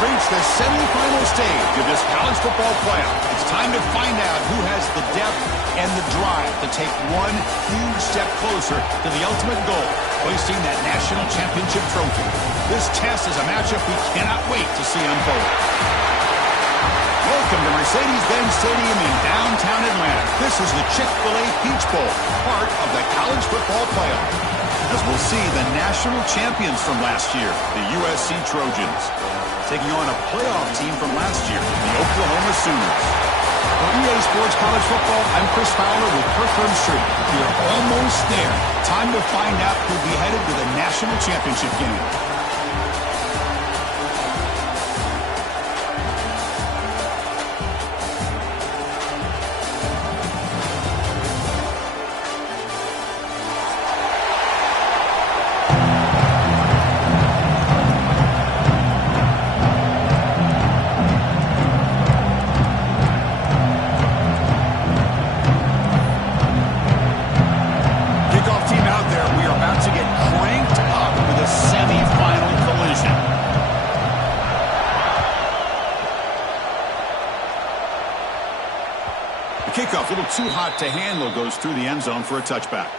We've reached the semifinal stage of this college football playoff. It's time to find out who has the depth and the drive to take one huge step closer to the ultimate goal, hoisting that national championship trophy. This test is a matchup we cannot wait to see unfold. Welcome to Mercedes-Benz Stadium in downtown Atlanta. This is the Chick-fil-A Peach Bowl, part of the college football playoff. As we'll see the national champions from last year, the USC Trojans, taking on a playoff team from last year, the Oklahoma Sooners. For EA Sports College Football, I'm Chris Fowler with Kirkland Street. We're almost there. Time to find out who'll be headed to the national championship game. Kickoff, a little too hot to handle, goes through the end zone for a touchback.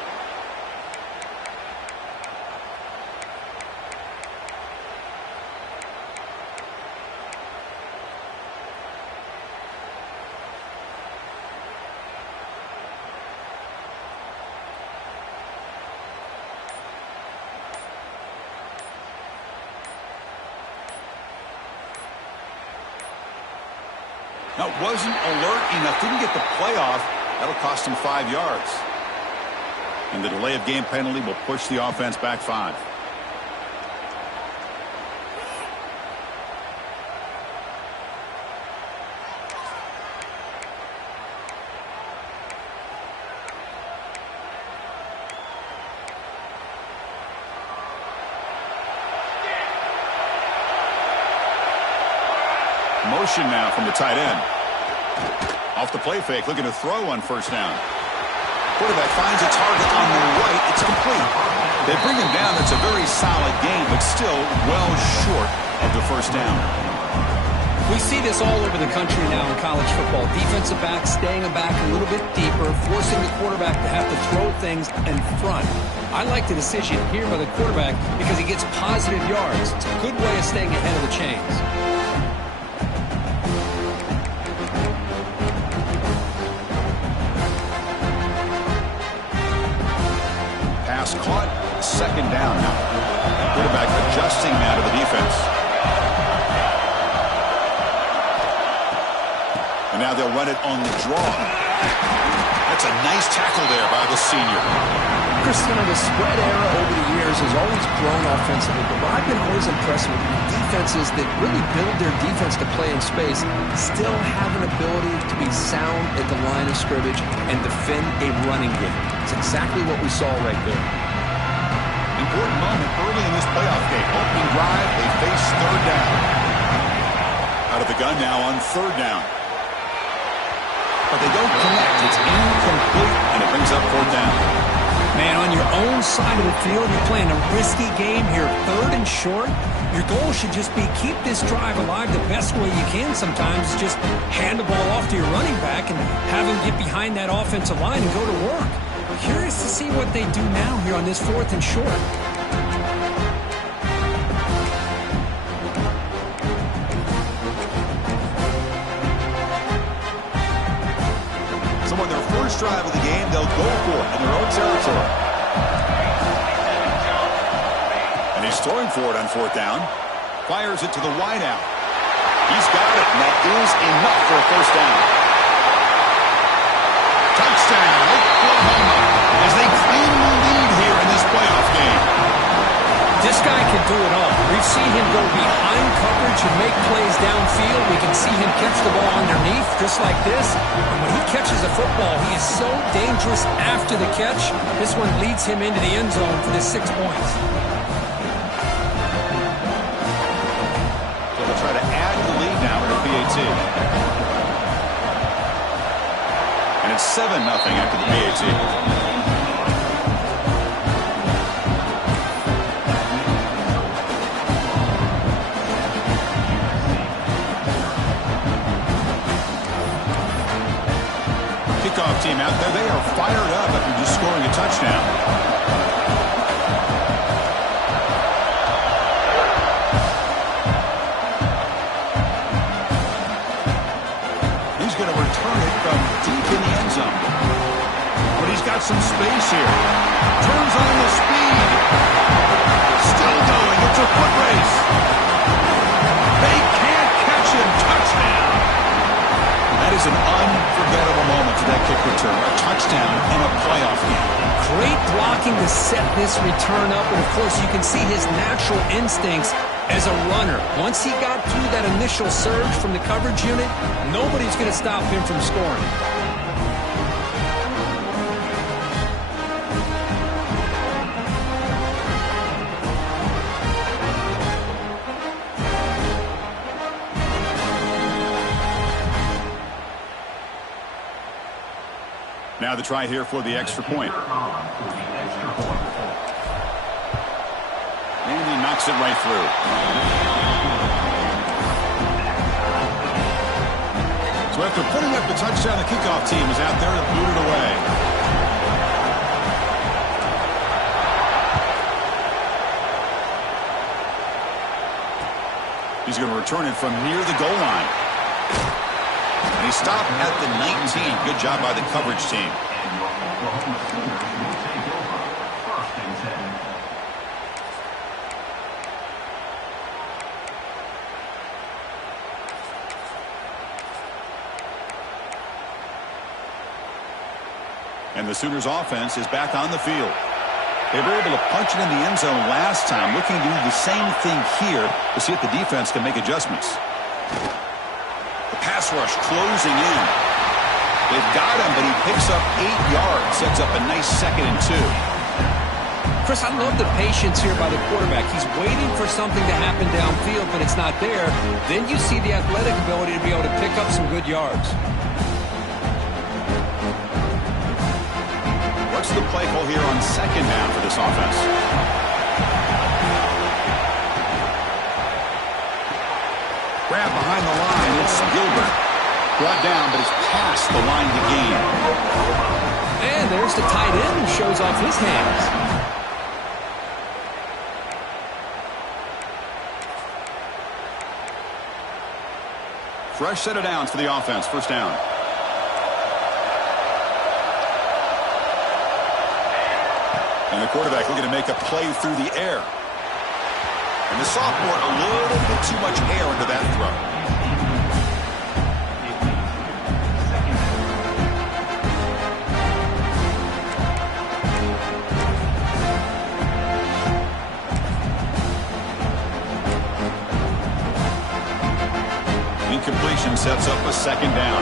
Now, wasn't alert enough, didn't get the playoff. That'll cost him 5 yards. And the delay of game penalty will push the offense back 5. Motion now from the tight end. Off the play fake, looking to throw on first down. Quarterback finds a target on the right. It's complete. They bring him down. It's a very solid game, but still well short of the first down. We see this all over the country now in college football. Defensive backs staying back a little bit deeper, forcing the quarterback to have to throw things in front. I like the decision here by the quarterback because he gets positive yards. It's a good way of staying ahead of the chains. Caught, second down now. Quarterback adjusting now to the defense. And now they'll run it on the draw. That's a nice tackle there by the senior. Christina, the spread era over the years has always grown offensively, but I've been always impressed with defenses that really build their defense to play in space, still have an ability to be sound at the line of scrimmage and defend a running game. It's exactly what we saw right there. Important moment early in this playoff game. Opening drive, they face third down. Out of the gun now on third down. But they don't connect. It's incomplete, and it brings up fourth down. Man, on your own side of the field, you're playing a risky game here, third and short. Your goal should just be keep this drive alive the best way you can sometimes. Just hand the ball off to your running back and have him get behind that offensive line and go to work. Curious to see what they do now here on this fourth and short. So on their first drive of the game, they'll go for it in their own territory. And he's throwing for it on fourth down. Fires it to the wideout. He's got it, and that is enough for a first down. Touchdown, Oklahoma, as they claim the lead here in this playoff game. This guy can do it all. We've seen him go behind coverage and make plays downfield. We can see him catch the ball underneath, just like this. And when he catches a football, he is so dangerous after the catch. This one leads him into the end zone for the 6 points. So they'll try to add the lead now to the PAT. And it's 7-0 after the PAT. team out there, they are fired up after just scoring a touchdown. He's going to return it from deep in the end zone. But he's got some space here. Turns on the speed. Still going. It's a foot race. They can't catch him. Touchdown. That is an unforgettable moment for that kick return. A touchdown in a playoff game. Great blocking to set this return up. And, of course, you can see his natural instincts as a runner. Once he got through that initial surge from the coverage unit, nobody's going to stop him from scoring. Now the try here for the extra point. And he knocks it right through. So after putting up the touchdown, the kickoff team is out there to boot it away. He's going to return it from near the goal line. And he stopped at the 19. Good job by the coverage team. And the Sooners offense is back on the field. They were able to punch it in the end zone last time, looking to do the same thing here to see if the defense can make adjustments. The pass rush closing in. They've got him, but he picks up 8 yards, sets up a nice 2nd and 2. Chris, I love the patience here by the quarterback. He's waiting for something to happen downfield, but it's not there. Then you see the athletic ability to be able to pick up some good yards. What's the play call here on 2nd down for this offense? Grab behind the line. It's Gilbert. Brought down, but it's past the line to gain. And there's the tight end who shows off his hands. Fresh set of downs for the offense. 1st down. And the quarterback looking to make a play through the air. And the sophomore a little bit too much air into that throw. Incompletion sets up a 2nd down.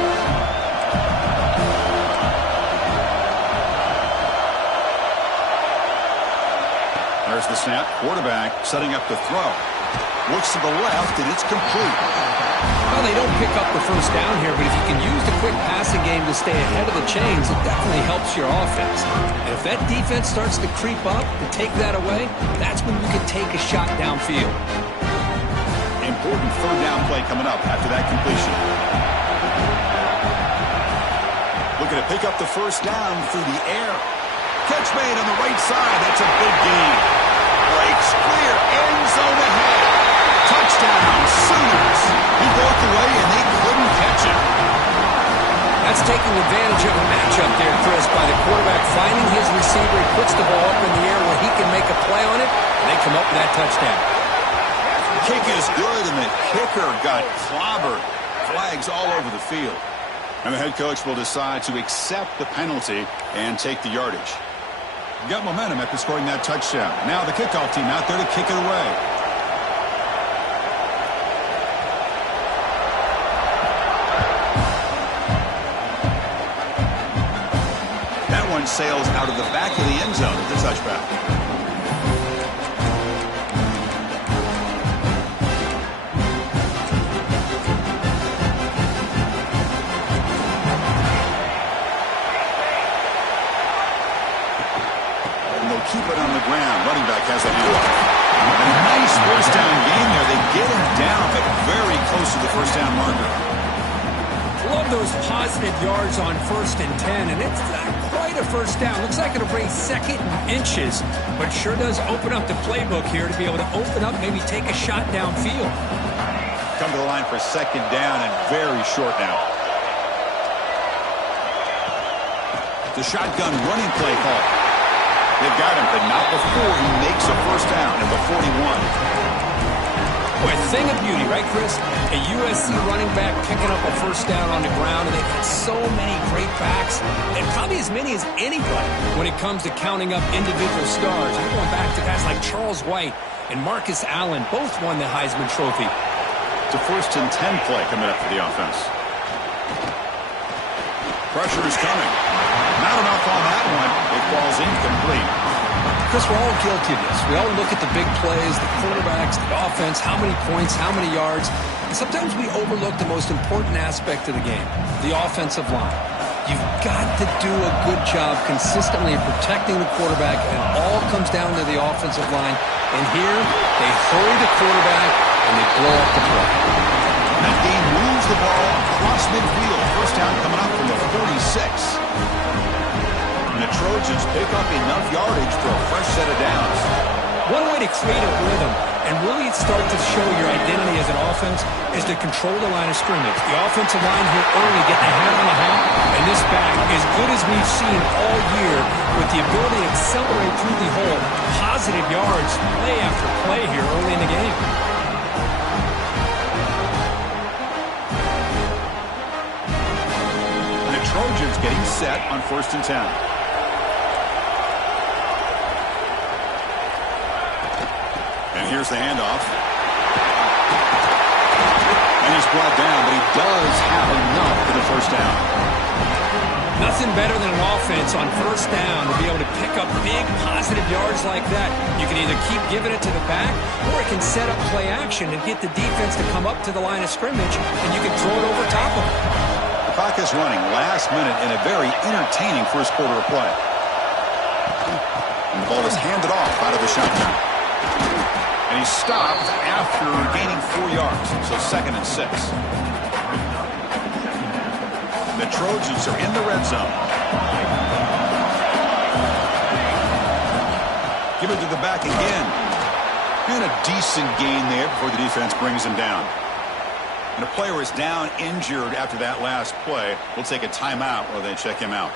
There's the snap. Quarterback setting up the throw. Looks to the left, and it's complete. Well, they don't pick up the 1st down here, but if you can use the quick passing game to stay ahead of the chains, it definitely helps your offense. And if that defense starts to creep up and take that away, that's when you can take a shot downfield. Important 3rd down play coming up after that completion. Looking to pick up the 1st down through the air. Catch made on the right side. That's a big gain. Breaks clear. End zone ahead. Touchdown, Sooners. He broke away, and they couldn't catch him. That's taking advantage of a matchup there, Chris, by the quarterback finding his receiver. He puts the ball up in the air where he can make a play on it, and they come up with that touchdown. Kick is good, and the kicker got clobbered. Flags all over the field. And the head coach will decide to accept the penalty and take the yardage. Got momentum after scoring that touchdown. Now the kickoff team out there to kick it away. That one sails out of the back of the end zone at the touchback. Keep it on the ground. Running back has a handoff. And a nice 1st down gain there. They get him down, but very close to the 1st down marker. Love those positive yards on 1st and 10, and it's not quite a first down. Looks like it'll bring 2nd and inches, but sure does open up the playbook here to be able to open up, maybe take a shot downfield. Come to the line for 2nd down and very short now. The shotgun running play call. They've got him, but not before he makes a first down at the 41. Boy, a thing of beauty, right, Chris? A USC running back picking up a first down on the ground, and they've got so many great backs, and probably as many as anybody when it comes to counting up individual stars. I'm going back to guys like Charles White and Marcus Allen, both won the Heisman Trophy. It's a 1st and 10 play coming up for the offense. Pressure is coming. Not enough on that one. It falls incomplete. Chris, we're all guilty of this. We all look at the big plays, the quarterbacks, the offense, how many points, how many yards. And sometimes we overlook the most important aspect of the game, the offensive line. You've got to do a good job consistently of protecting the quarterback, and it all comes down to the offensive line. And here, they hurry the quarterback, and they blow up the play. That game moves the ball across midfield. First down coming up from the 46. And the Trojans pick up enough yardage for a fresh set of downs. One way to create a rhythm and really start to show your identity as an offense is to control the line of scrimmage. The offensive line here early getting a hat on the hat, and this back, as good as we've seen all year, with the ability to accelerate through the hole, positive yards, play after play here early in the game. And the Trojans getting set on 1st and 10. And here's the handoff. And he's brought down, but he does have enough for the first down. Nothing better than an offense on 1st down to be able to pick up big positive yards like that. You can either keep giving it to the back, or it can set up play action and get the defense to come up to the line of scrimmage, and you can throw it over top of them. The clock is running last minute in a very entertaining first quarter of play. And the ball is handed off out of the shotgun. And he stopped after gaining 4 yards, so 2nd and 6. The Trojans are in the red zone. Give it to the back again. And a decent gain there before the defense brings him down. And a player is down injured after that last play. We'll take a timeout while they check him out.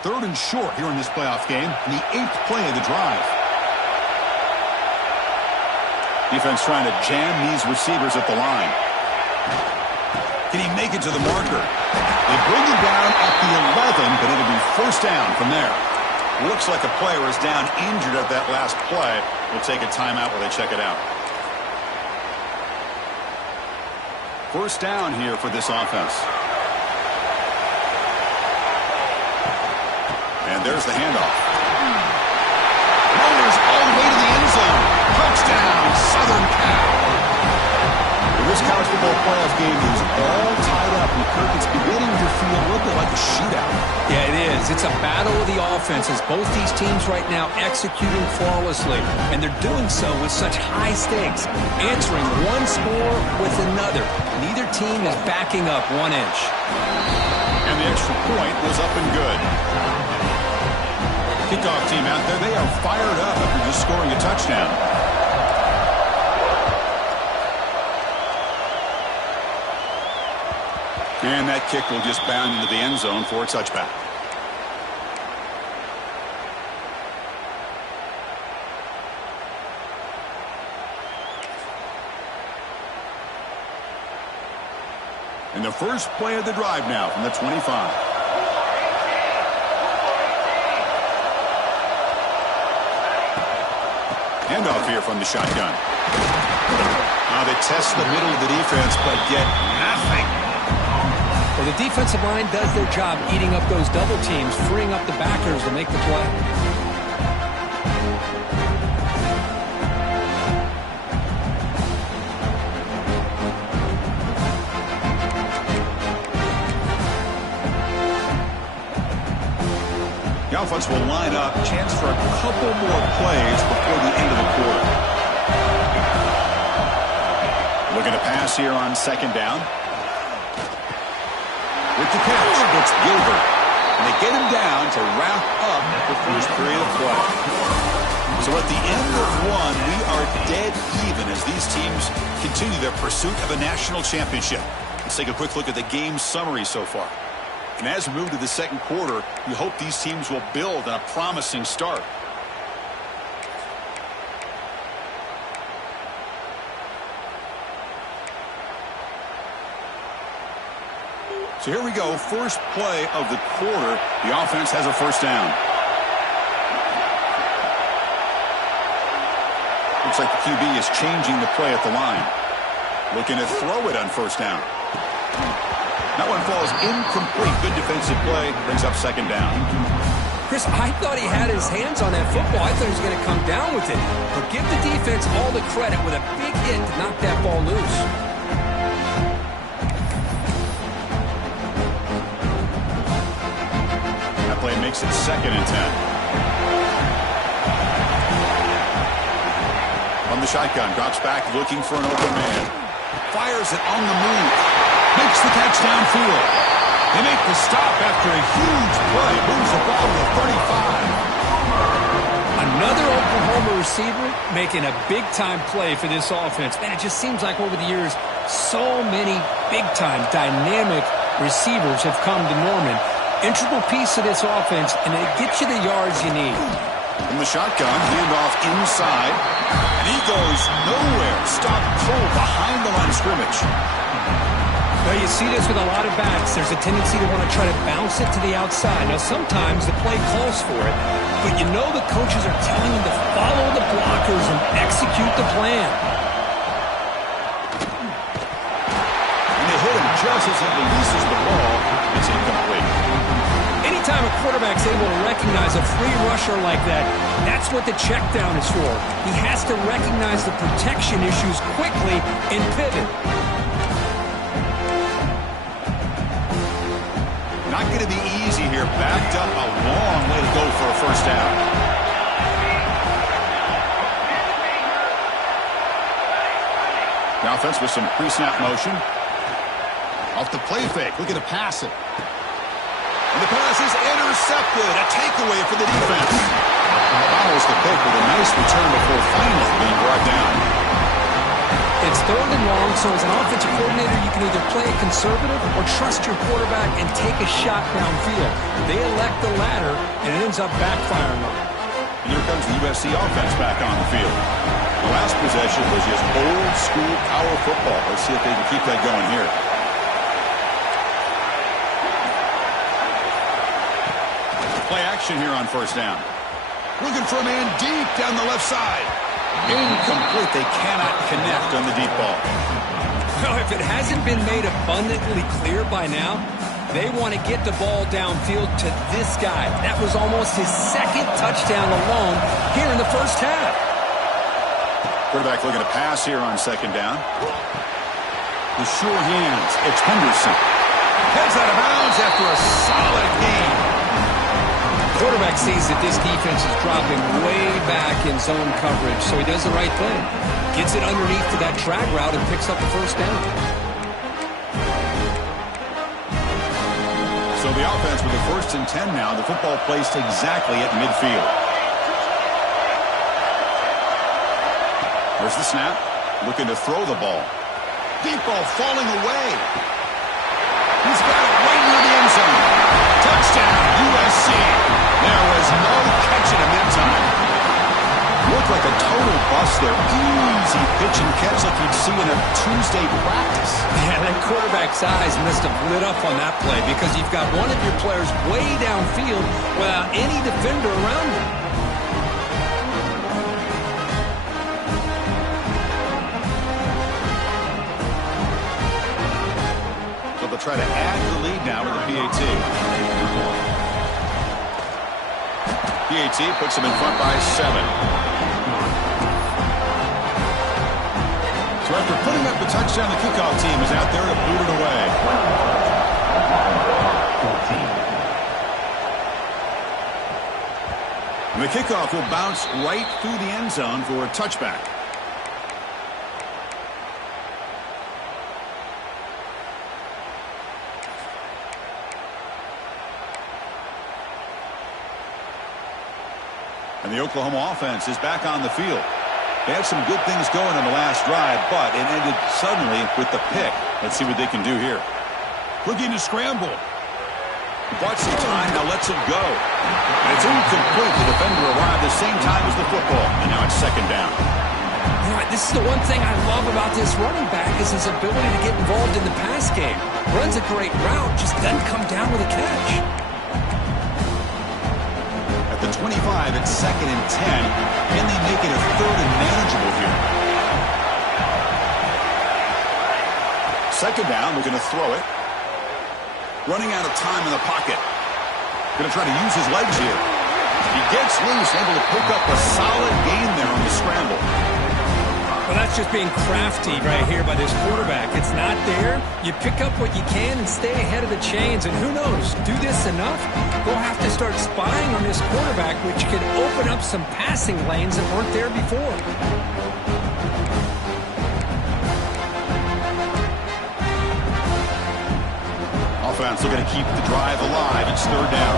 Third and short here in this playoff game, and the 8th play of the drive. Defense trying to jam these receivers at the line. Can he make it to the marker? They bring him down at the 11, but it'll be first down from there. Looks like a player is down injured at that last play. We'll take a timeout while they check it out. First down here for this offense. And there's the handoff. Rollers all the way to the end zone. Touchdown, Southern Cal. This college football playoff game is all tied up. And Kirk, it's beginning to feel a little bit like a shootout. Yeah, it is. It's a battle of the offenses. Both these teams right now executing flawlessly. And they're doing so with such high stakes. Answering one score with another. Neither team is backing up 1 inch. And the extra point was up and good. Kickoff team out there, they are fired up after just scoring a touchdown. And that kick will just bound into the end zone for a touchback. And the first play of the drive now from the 25. Handoff here from the shotgun. Now they test the middle of the defense, but get nothing. Well, the defensive line does their job eating up those double teams, freeing up the backers to make the play. The offense will line up. Chance for a couple more plays before the end of the quarter. Looking to pass here on second down. With the catch, it's Gilbert. And they get him down to wrap up the first period of play. So at the end of one, we are dead even as these teams continue their pursuit of a national championship. Let's take a quick look at the game summary so far. And as we move to the second quarter, we hope these teams will build on a promising start. So here we go, first play of the quarter. The offense has a first down. Looks like the QB is changing the play at the line. Looking to throw it on first down. That one falls incomplete. Good defensive play. Brings up second down. Chris, I thought he had his hands on that football. I thought he was going to come down with it. But give the defense all the credit with a big hit to knock that ball loose. That play makes it 2nd and 10. On the shotgun, drops back looking for an open man. Fires it on the move. Makes the catch downfield. They make the stop after a huge play. Moves the ball to the 35. Another Oklahoma receiver making a big-time play for this offense. Man, it just seems like over the years, so many big-time, dynamic receivers have come to Norman. Integral piece of this offense, and it gets you the yards you need. From the shotgun, handoff inside. And he goes nowhere. Stop cold behind the line of scrimmage. Well, you see this with a lot of backs. There's a tendency to want to try to bounce it to the outside. Now, sometimes the play calls for it, but you know the coaches are telling him to follow the blockers and execute the plan. And they hit him just as he releases the ball. It's incomplete. Anytime a quarterback's able to recognize a free rusher like that, that's what the check down is for. He has to recognize the protection issues quickly and pivot. Not going to be easy here. Backed up a long way to go for a first down. The offense with some pre-snap motion. Off the play fake. Looking to pass it. And the pass is intercepted. A takeaway for the defense. Follows the pick with a nice return before finally being brought down. It's 3rd and long, so as an offensive coordinator, you can either play it conservative or trust your quarterback and take a shot downfield. They elect the latter, and it ends up backfiring on them. And here comes the USC offense back on the field. The last possession was just old-school power football. Let's see if they can keep that going here. Play action here on first down. Looking for a man deep down the left side. Incomplete. They cannot connect on the deep ball. Well, if it hasn't been made abundantly clear by now, they want to get the ball downfield to this guy. That was almost his 2nd touchdown alone here in the first half. Quarterback looking to pass here on second down. The sure hands. It's Henderson. Heads out of bounds after a solid game. Quarterback sees that this defense is dropping way back in zone coverage, so he does the right thing. Gets it underneath to that drag route and picks up the first down. So the offense with the 1st and 10 now. The football placed exactly at midfield. There's the snap. Looking to throw the ball. Deep ball falling away. He's got it right near the end zone. Touchdown, USC. There was no catching him that time. Looked like a total bust there. Easy pitch and catch like you'd see in a Tuesday practice. Yeah, that quarterback's eyes must have lit up on that play because you've got one of your players way downfield without any defender around him. So they'll try to add to the lead now with the PAT. PAT puts them in front by 7. So after putting up the touchdown, the kickoff team is out there to boot it away. The kickoff will bounce right through the end zone for a touchback. And the Oklahoma offense is back on the field. They had some good things going on the last drive, but it ended suddenly with the pick. Let's see what they can do here. Looking to scramble. Bought some time, now lets it go. And it's incomplete. The defender arrived the same time as the football, and now it's second down. You know, this is the one thing I love about this running back is his ability to get involved in the pass game. Runs a great route, just doesn't come down with a catch. At the 25, it's second and 10. Can they make it a third and manageable here? Second down, we're going to throw it. Running out of time in the pocket. Going to try to use his legs here. He gets loose, able to pick up a solid gain there on the scramble. Well, that's just being crafty right here by this quarterback. It's not there. You pick up what you can and stay ahead of the chains. And who knows, do this enough, they'll have to start spying on this quarterback, which could open up some passing lanes that weren't there before. Offense looking to keep the drive alive. It's third down.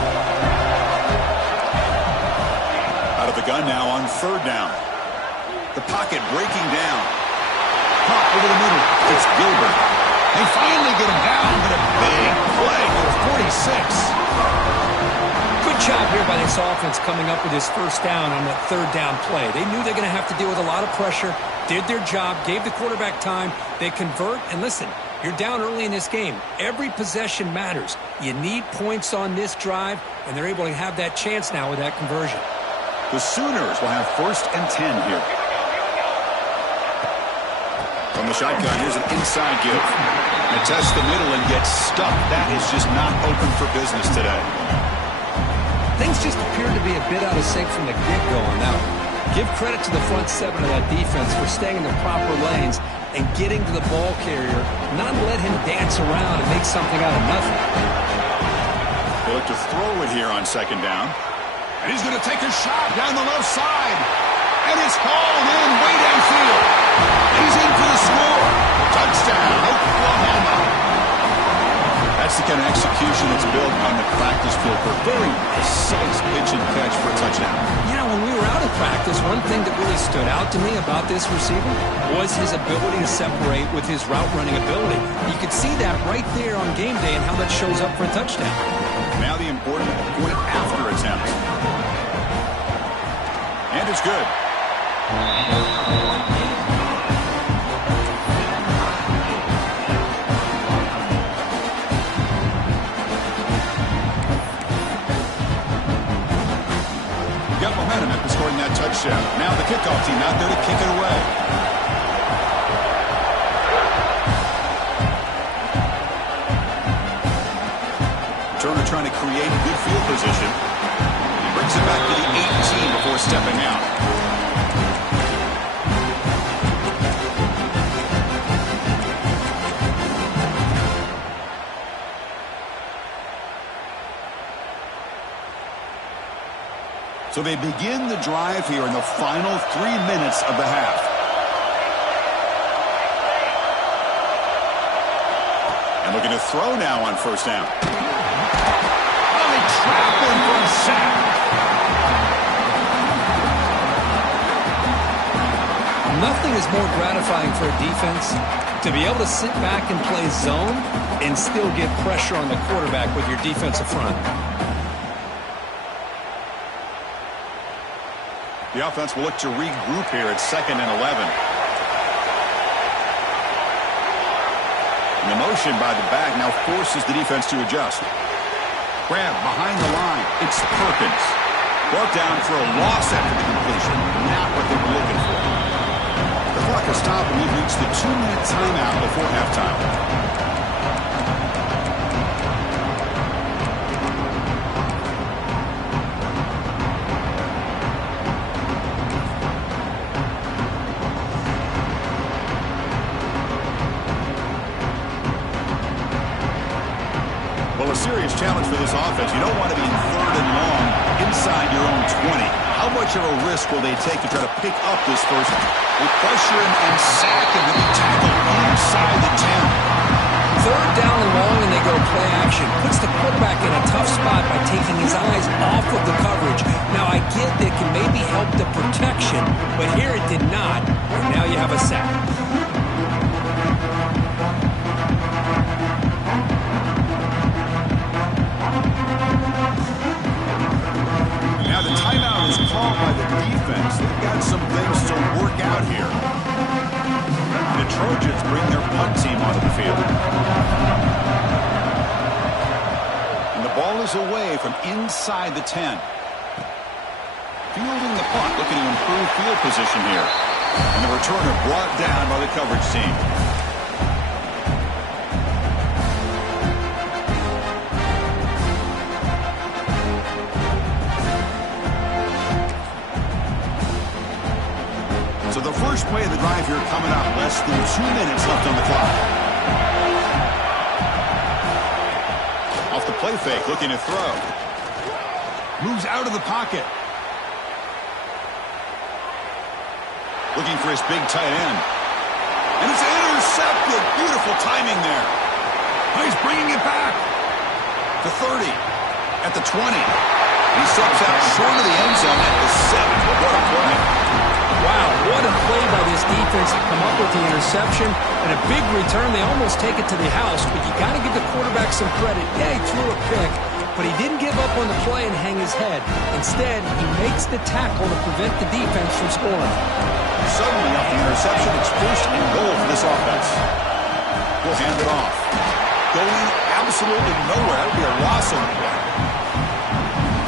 Out of the gun now on third down. The pocket breaking down. Pop over the middle. It's Gilbert. They finally get him down, but a big play for 46. Good job here by this offense coming up with his first down on that third down play. They knew they're going to have to deal with a lot of pressure, did their job, gave the quarterback time. They convert, and listen, you're down early in this game. Every possession matters. You need points on this drive, and they're able to have that chance now with that conversion. The Sooners will have first and 10 here. From the shotgun, here's an inside give. And tests the middle and gets stuck. That is just not open for business today. Things just appear to be a bit out of sync from the get-go on that one. Give credit to the front seven of that defense for staying in the proper lanes and getting to the ball carrier, not let him dance around and make something out of nothing. They look to throw it here on second down. And he's going to take a shot down the left side. And it's hauled in way downfield. He's in for the score. Touchdown, Oklahoma. That's the kind of execution that's built on the practice field for very precise pitch and catch for a touchdown. Yeah, when we were out of practice, one thing that really stood out to me about this receiver was his ability to separate with his route running ability. You could see that right there on game day and how that shows up for a touchdown. Now the important point after attempt. And it's good. Got momentum after scoring that touchdown. Now the kickoff team out there to kick it away. Turner trying to create good field position. He brings it back to the 18 before stepping out. So they begin the drive here in the final 3 minutes of the half. And looking to throw now on first down. Oh, they trap him for a sack. Nothing is more gratifying for a defense to be able to sit back and play zone and still get pressure on the quarterback with your defensive front. The offense will look to regroup here at second and 11. And the motion by the back now forces the defense to adjust. Grab behind the line. It's Perkins. Brought down for a loss after the completion. Not what they were looking for. The clock has stopped and we've reached the 2-minute timeout before halftime. Well, a serious challenge for this offense. You don't want to be in third and long inside your own 20. How much of a risk will they take to try to pick up this first one? They pressure him and sack him with the tackle inside the 10. Third down and long, and they go play action. Puts the quarterback in a tough spot by taking his eyes off of the coverage. Now, I get that it can maybe help the protection, but here it did not. And now you have a sack. Now the timeout is called by the defense. They've got some things to work out here. The Trojans bring their punt team onto the field. And the ball is away from inside the 10. Fielding the punt, looking to improve field position here. And the returner brought down by the coverage team. So the first play of the drive here coming up. Less than 2 minutes left on the clock. Off the play fake, looking to throw. Moves out of the pocket. Looking for his big tight end. And it's intercepted. Beautiful timing there. He's bringing it back. The 30. At the 20. He steps out short of the end zone at the 7. But what a play. Wow, what a play by this defense to come up with the interception and a big return. They almost take it to the house, but you got to give the quarterback some credit. Yeah, he threw a pick, but he didn't give up on the play and hang his head. Instead, he makes the tackle to prevent the defense from scoring. Suddenly, off the interception, it's first and goal for this offense. We'll hand it off. Going absolutely nowhere. That would be a loss on the play.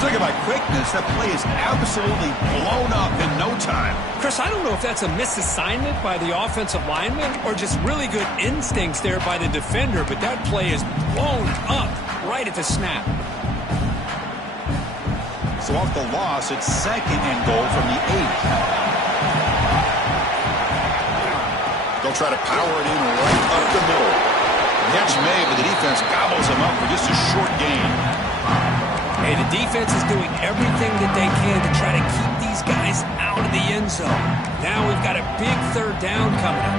Talking about quickness, that play is absolutely blown up in no time. Chris, I don't know if that's a misassignment by the offensive lineman or just really good instincts there by the defender, but that play is blown up right at the snap. So off the loss, it's second and goal from the 8. They'll try to power it in right up the middle. Catch made, but the defense gobbles him up for just a short gain. Hey, the defense is doing everything that they can to try to keep these guys out of the end zone. Now we've got a big third down coming up.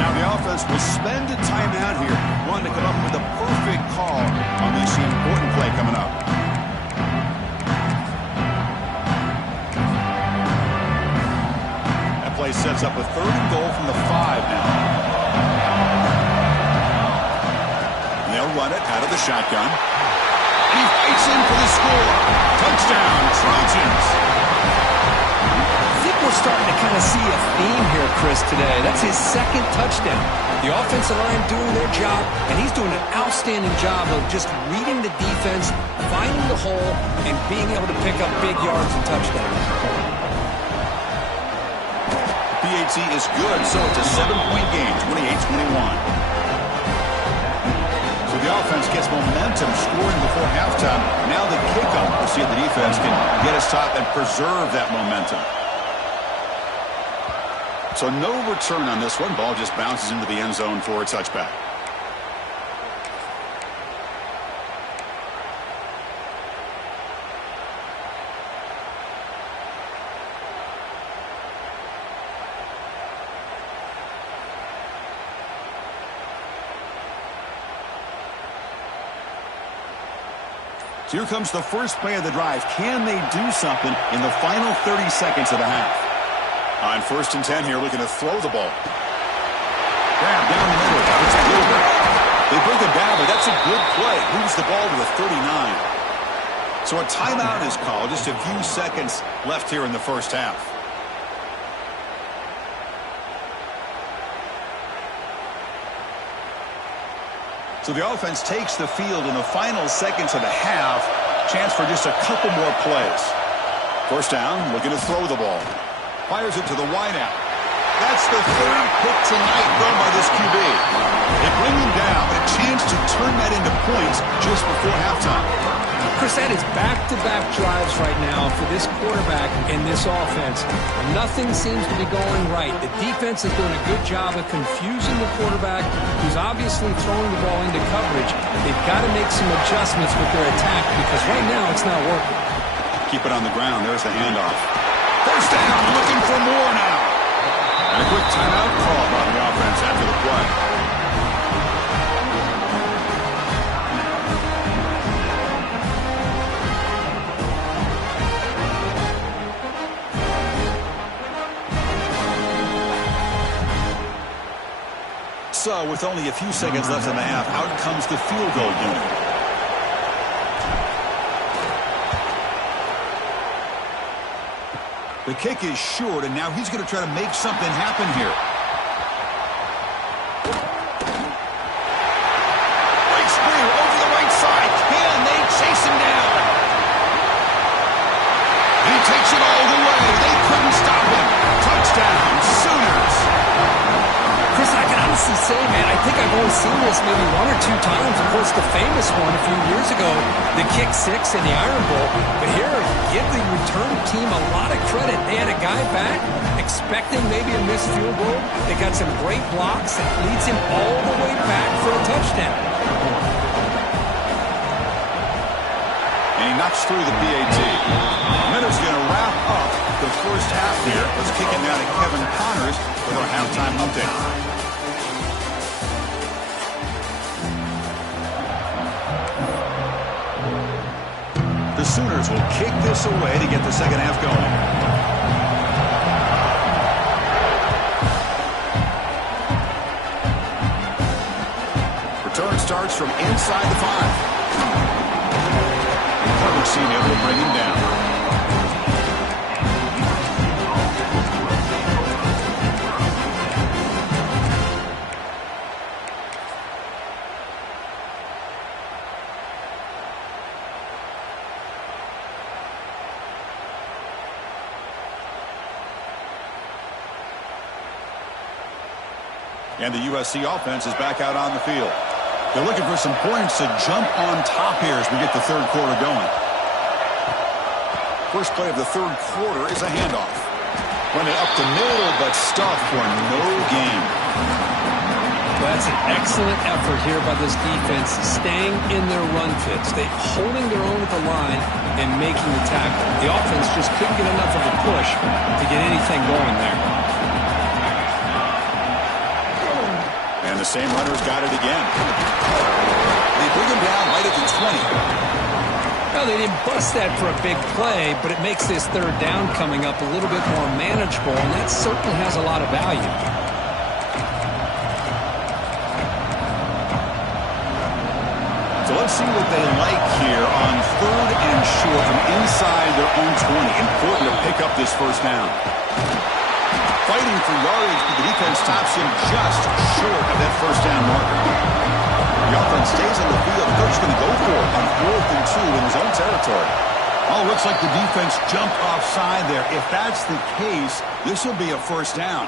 Now the offense will spend a timeout here, wanting to come up with a perfect call on this important play coming up. That play sets up a third and goal from the 5 now. And they'll run it out of the shotgun. And he fights in for the score. Touchdown, Trojans. I think we're starting to kind of see a theme here, Chris, today. That's his second touchdown. The offensive line doing their job, and he's doing an outstanding job of just reading the defense, finding the hole, and being able to pick up big yards and touchdowns. PAT is good, so it's a 7-point game, 28-21. The offense gets momentum scoring before halftime. Now the kickoff. We'll see if the defense can get us top and preserve that momentum. So no return on this one. Ball just bounces into the end zone for a touchback. So here comes the first play of the drive. Can they do something in the final 30 seconds of the half? On 1st and 10 here, looking to throw the ball. Grab down the middle. It's Gilbert. They bring him down, but that's a good play. Moves the ball to the 39. So a timeout is called. Just a few seconds left here in the first half. So the offense takes the field in the final seconds of the half. Chance for just a couple more plays. First down, looking to throw the ball. Fires it to the wideout. That's the third pick tonight thrown by this QB. They bring him down, a chance to turn that into points just before halftime. Chris, that is back-to-back drives right now for this quarterback and this offense. Nothing seems to be going right. The defense is doing a good job of confusing the quarterback, who's obviously throwing the ball into coverage. They've got to make some adjustments with their attack because right now it's not working. Keep it on the ground. There's the handoff. First down, looking for more now. And a quick timeout called by the offense after the play. So, with only a few seconds left in the half, out comes the field goal unit. The kick is short, and now he's going to try to make something happen here. Breaks free over the right side. Can they chase him down? He takes it all the way. They couldn't stop him. Touchdown, Sooners. Chris, I can honestly say, man, I think I've only seen this maybe one or two times. Of course, the famous one a few years ago, the kick six in the Iron Bowl. But here, give the return team a lot of credit. They had a guy back expecting maybe a missed field goal. They got some great blocks that leads him all the way back for a touchdown. And he knocks through the PAT. Minter's going to wrap up the first half here. Let's kick it now to Kevin Connors with our halftime update. The Sooners will kick this away to get the second half going. Return starts from inside the 5. Coverage team able to bring him down. And the USC offense is back out on the field. They're looking for some points to jump on top here as we get the third quarter going. First play of the third quarter is a handoff. Run it up the middle, but stuffed for no gain. Well, that's an excellent effort here by this defense, staying in their run fits. They're holding their own at the line and making the tackle. The offense just couldn't get enough of a push to get anything going there. And the same runner's got it again. They bring him down right at the 20. Well, they didn't bust that for a big play, but it makes this third down coming up a little bit more manageable, and that certainly has a lot of value. So let's see what they like here on third and short from inside their own 20. Important to pick up this first down. Fighting for yardage, but the defense stops him just short of that first down marker. The offense stays on the field. They're just going to go for it on 4th and 2 in his own territory. Oh, looks like the defense jumped offside there. If that's the case, this will be a first down.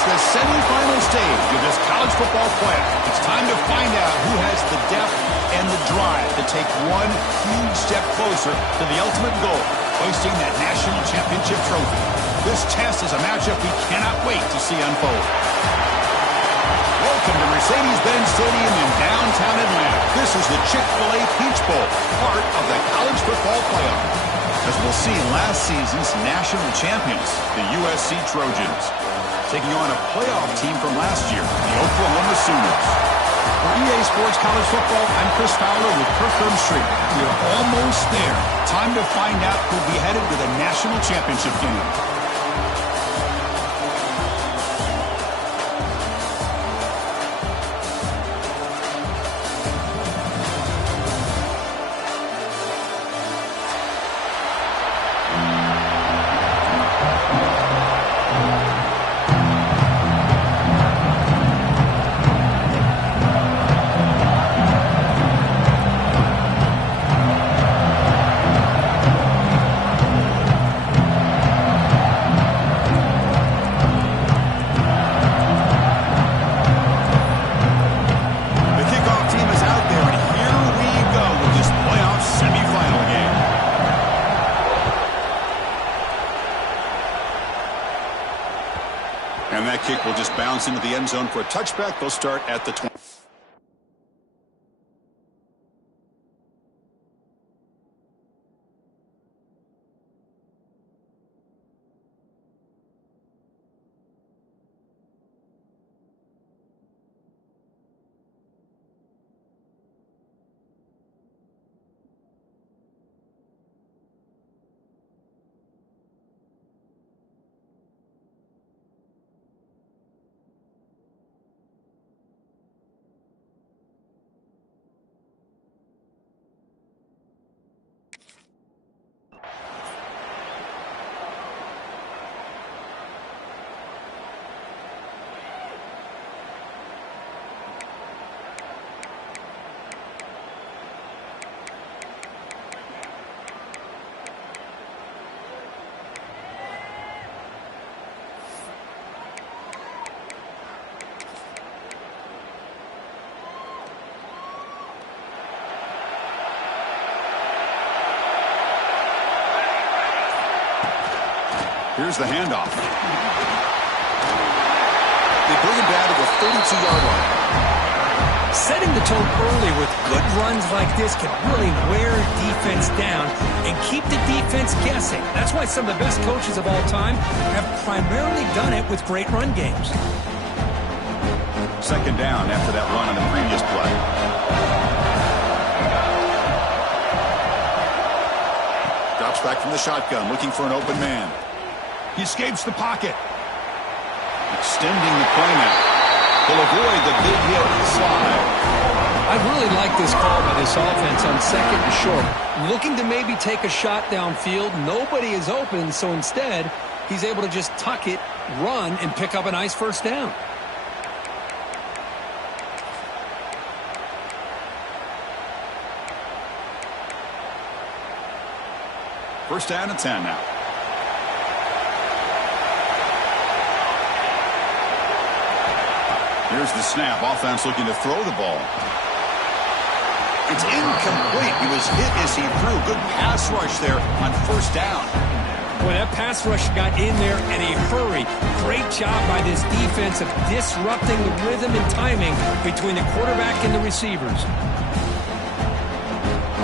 The semifinal stage of this college football playoff. It's time to find out who has the depth and the drive to take one huge step closer to the ultimate goal, hoisting that national championship trophy. This test is a matchup we cannot wait to see unfold. Welcome to Mercedes-Benz Stadium in downtown Atlanta. This is the Chick-fil-A Peach Bowl, part of the college football playoff. As we'll see, last season's national champions, the USC Trojans, taking on a playoff team from last year, the Oklahoma Sooners. For EA Sports College Football, I'm Chris Fowler with Kirkland Street. We're almost there. Time to find out who'll be headed to the national championship game. And that kick will just bounce into the end zone for a touchback. They'll start at the 20. Here's the handoff. They bring him down to the 32-yard line. Setting the tone early with good runs like this can really wear defense down and keep the defense guessing. That's why some of the best coaches of all time have primarily done it with great run games. Second down after that run on the previous play. Drops back from the shotgun, looking for an open man. He escapes the pocket. Extending the play now. He'll avoid the big hit slide. I really like this call by this offense on second and short. Looking to maybe take a shot downfield. Nobody is open, so instead, he's able to just tuck it, run, and pick up a nice first down. First down and 10 now. Here's the snap. Offense looking to throw the ball. It's incomplete. He was hit as he threw. Good pass rush there on first down. Boy, that pass rush got in there in a hurry. Great job by this defense of disrupting the rhythm and timing between the quarterback and the receivers.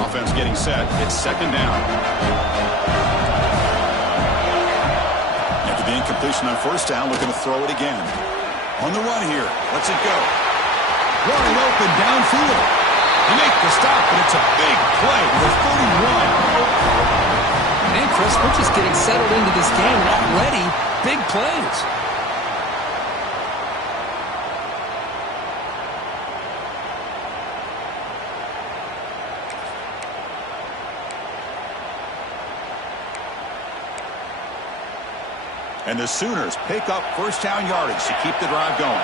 Offense getting set. It's second down. After the incompletion on first down, looking to throw it again. On the run here. Lets it go. Wide open downfield. They make the stop, but it's a big play to the 31. Man, Chris, we're just getting settled into this game and already big plays. And the Sooners pick up first down yardage to keep the drive going.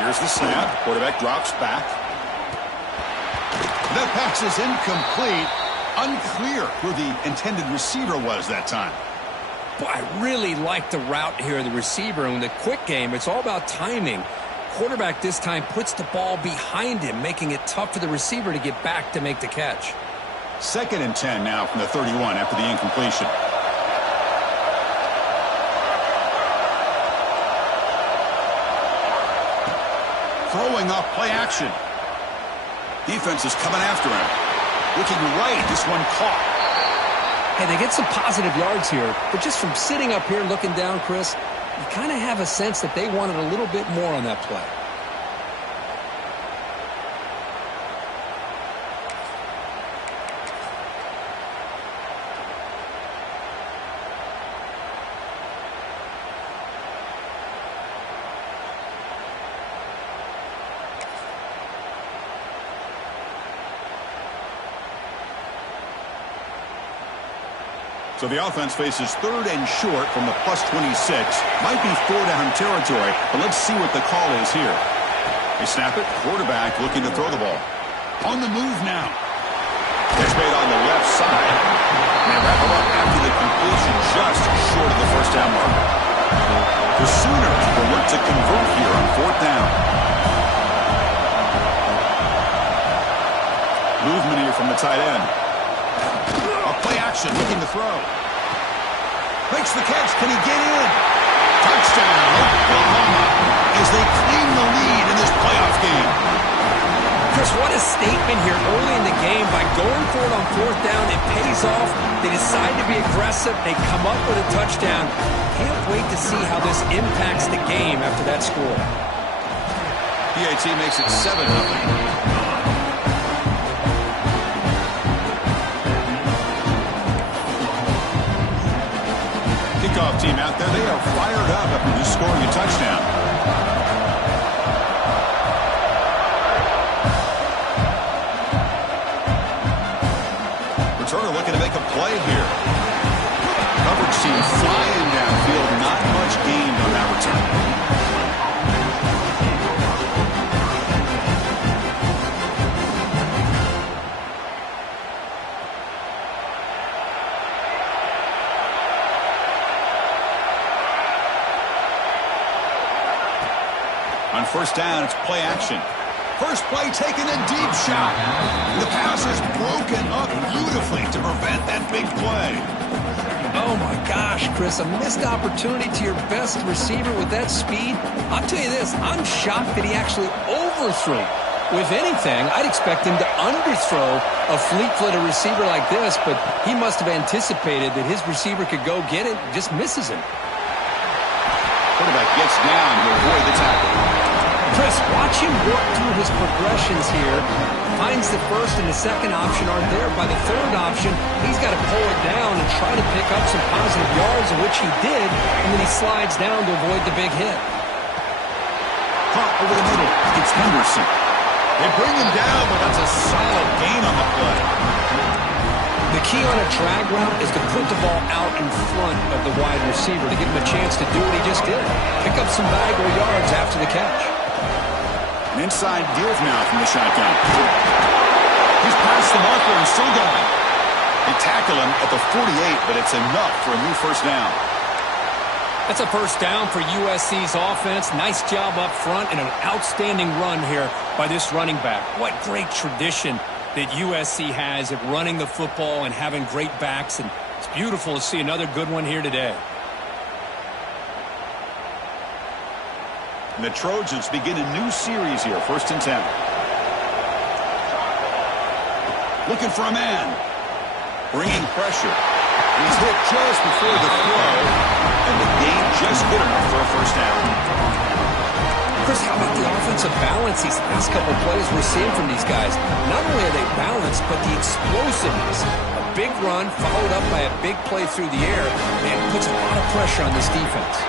Here's the snap. Quarterback drops back. That pass is incomplete. Unclear who the intended receiver was that time. Boy, I really like the route here, the receiver. And in the quick game, it's all about timing. Quarterback this time puts the ball behind him, making it tough for the receiver to get back to make the catch. Second and 10 now from the 31 after the incompletion. Throwing off play action. Defense is coming after him. Looking right, this one caught. Hey, they get some positive yards here, but just from sitting up here looking down, Chris, you kind of have a sense that they wanted a little bit more on that play. So the offense faces third and short from the plus 26. Might be four-down territory, but let's see what the call is here. They snap it. Quarterback looking to throw the ball. On the move now. Catch made on the left side. And they wrap him up after the completion just short of the first down mark. The Sooners will look to convert here on fourth down. Movement here from the tight end. A play action, looking to throw. Makes the catch. Can he get in? Touchdown, Oklahoma, as they claim the lead in this playoff game. Chris, what a statement here early in the game. By going for it on fourth down, it pays off. They decide to be aggressive. They come up with a touchdown. Can't wait to see how this impacts the game after that score. PAT makes it 7-0. Kickoff team out there, they are fired up after just scoring a touchdown. Returner looking to make a play here. Coverage team flying downfield, not much gained on that return. On first down, it's play action. First play taking a deep shot. The pass is broken up beautifully to prevent that big play. Oh, my gosh, Chris, a missed opportunity to your best receiver with that speed. I'll tell you this, I'm shocked that he actually overthrew. With anything, I'd expect him to underthrow a fleet-footed receiver like this, but he must have anticipated that his receiver could go get it, just misses him. Quarterback gets down to avoid the tackle. Chris, watch him work through his progressions here. Finds the first and the second option aren't there. By the third option, he's got to pull it down and try to pick up some positive yards, of which he did, and then he slides down to avoid the big hit. Caught over the middle. It's Henderson. They bring him down, but that's a solid gain on the play. The key on a drag route is to put the ball out in front of the wide receiver to give him a chance to do what he just did. Pick up some valuable yards after the catch. An inside deals now from the shotgun. He's past the marker and still going. They tackle him at the 48, but it's enough for a new first down. That's a first down for USC's offense. Nice job up front and an outstanding run here by this running back. What great tradition that USC has at running the football and having great backs, and it's beautiful to see another good one here today. And the Trojans begin a new series here, 1st and 10. Looking for a man. Bringing pressure. He's hit just before the throw, and the gain just good enough for a first down. Chris, how about the offensive balance these last couple plays we're seeing from these guys? Not only are they balanced, but the explosiveness. A big run followed up by a big play through the air, and puts a lot of pressure on this defense.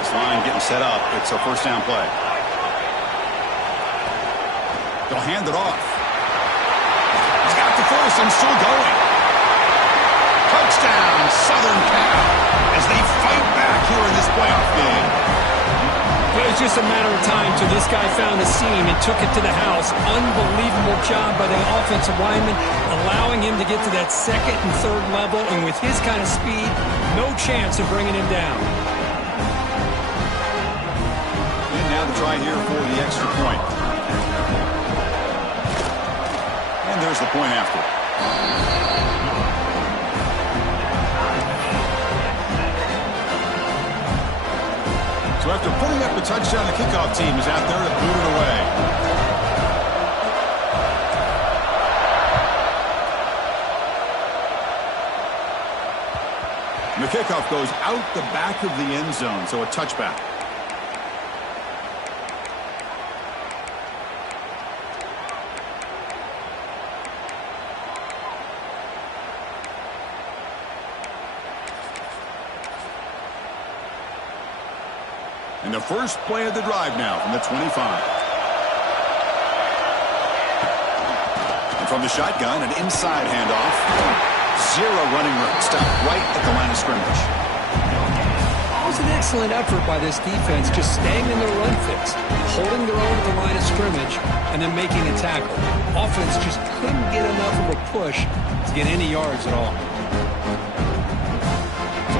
This line getting set up. It's a first down play. They'll hand it off. He's got the first and still going. Touchdown, Southern Cal, as they fight back here in this playoff game. It was just a matter of time till this guy found a seam and took it to the house. Unbelievable job by the offensive lineman, allowing him to get to that second and third level, and with his kind of speed, no chance of bringing him down. And now to try here for the extra point. And there's the point after. So after putting up the touchdown, the kickoff team is out there to boot it away. And the kickoff goes out the back of the end zone, so a touchback. And the first play of the drive now from the 25. And from the shotgun, an inside handoff. Zero running room. Stopped right at the line of scrimmage. It was an excellent effort by this defense, just staying in their run fix, holding their own at the line of scrimmage, and then making a tackle. Offense just couldn't get enough of a push to get any yards at all.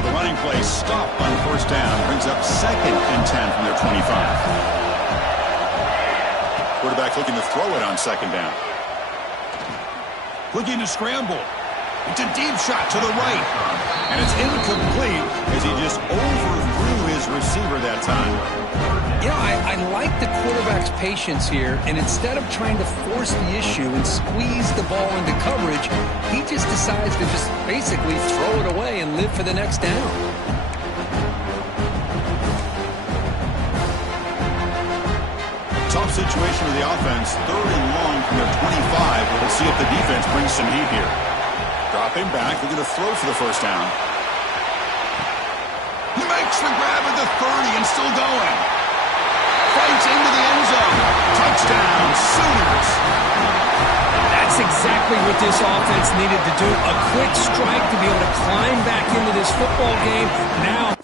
The running play stopped on first down, brings up 2nd and 10 from their 25. Quarterback looking to throw it on 2nd down. Looking to scramble. It's a deep shot to the right. And it's incomplete as he just overthrew his receiver that time. You know, I like the quarterback's patience here, and instead of trying to force the issue and squeeze the ball into coverage, he just decides to just basically throw it away and live for the next down. Tough situation for the offense. 3rd and long from their 25. We'll see if the defense brings some heat here. Dropping back, they're going to throw for the first down. Makes the grab at the 30 and still going. Fights into the end zone. Touchdown, Sooners. That's exactly what this offense needed to do. A quick strike to be able to climb back into this football game. Now